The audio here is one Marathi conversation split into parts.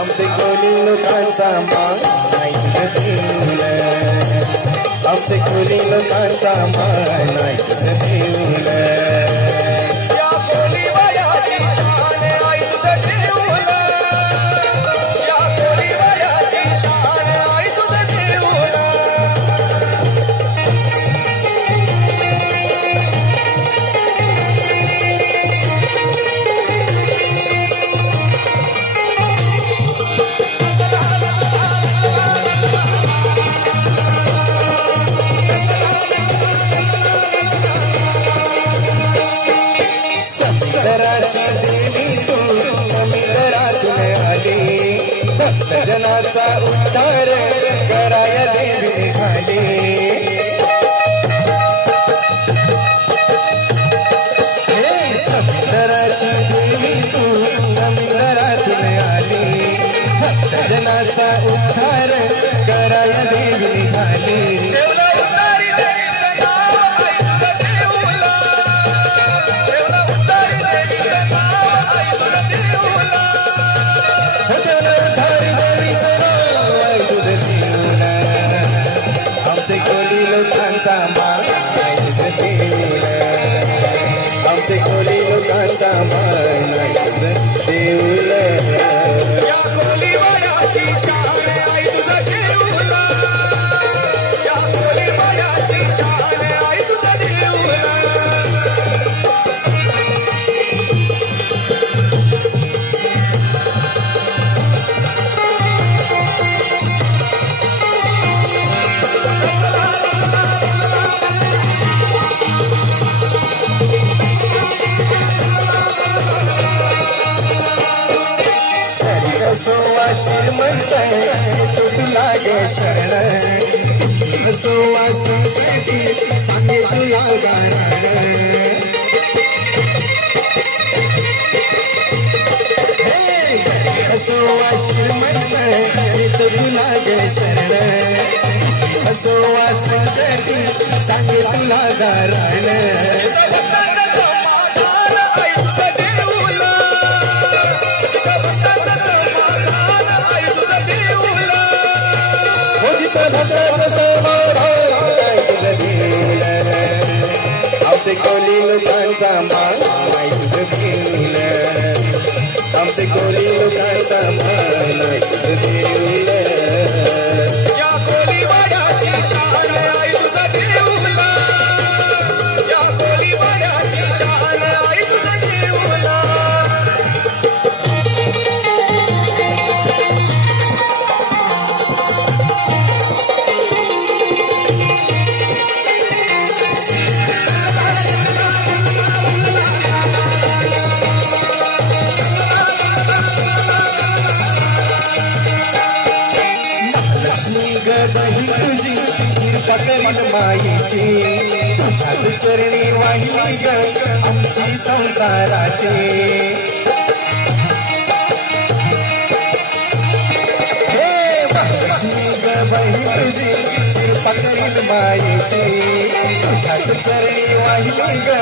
आमचे कोणी लोकांचा मान नाही तुझं देऊलं, आमचे कोणी लोकांचा मान नाही तुझं देऊलं. या कोणी वडाची शान आई तुझं देऊलं, या कोणी वडाची शान आई तुझं देऊलं. समुद्राची देवी तू समुद्रातून आली, भक्त जनाचा उद्धार कराय देवी निघाली. समुद्राची देवी तू समुद्रातून आली, भक्त जनाचा उद्धार कराय देवी निघाली. आमचे कोली लोकांचा मान नाही तुझं देऊलं, आमचे कोली लोकांचा मान नाही तुझं देऊलं. या कोली वडाची शान आई तुझं देऊलं, या कोली वडाची शान आई तुझं देऊलं. सोवा श्रीमंत तो तुला गे शरण, सोवा संकटी सांगे तुला गारण. सोवा श्रीमंत तो तुला गे शरण, सोवा संकटी सांगे तुला गारण. आमचे कोली लोकांचा मान नाही तुझं देऊलं, आमचे कोली लोकांचा मान नाही तुझं देऊलं. या कोली वडाची शान आई तुझं देऊलं, या कोली वडाची शान आई तुझं देऊलं. गदही तुझी कृपा करीन मायेची, तुझ्याच चरणी वाहिली ग आमची संसाराची. हे लक्ष्मी ग बहीण तुझी कृपा करीन मायेची तुझ्याच चरणी वाहिली ग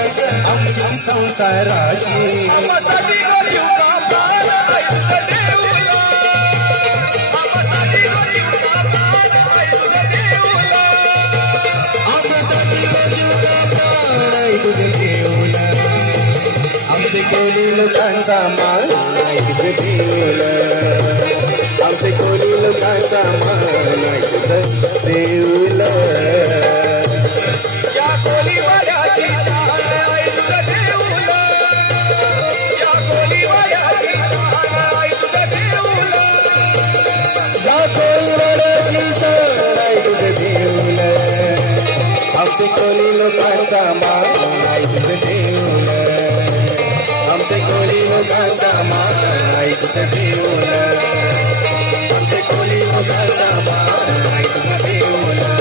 आमची संसाराची आपासाठी ग जीव का प्राण आई तुझं देऊला आपासाठी ग जीव का प्राण आई तुझं देऊला आपासाठी ग जीव का प्राण आई तुझं देऊला आमचे कोली लोकांचा मान आई तुझं देऊला आमचे कोली लोकांचा मान आई तुझं देऊला या कोलीवाड्याची शान आई तुझं देऊला या कोलीवाड्याची शान आई तुझं देऊला या कोलीवाड्याची शान आई तुझं देऊला आमचे कोली लोकांचा मान आई तुझं देऊला आमचे कोली लोकांचा मान आई तुझं देऊला आमचे कोली लोकांचा मान आई तुझं देऊला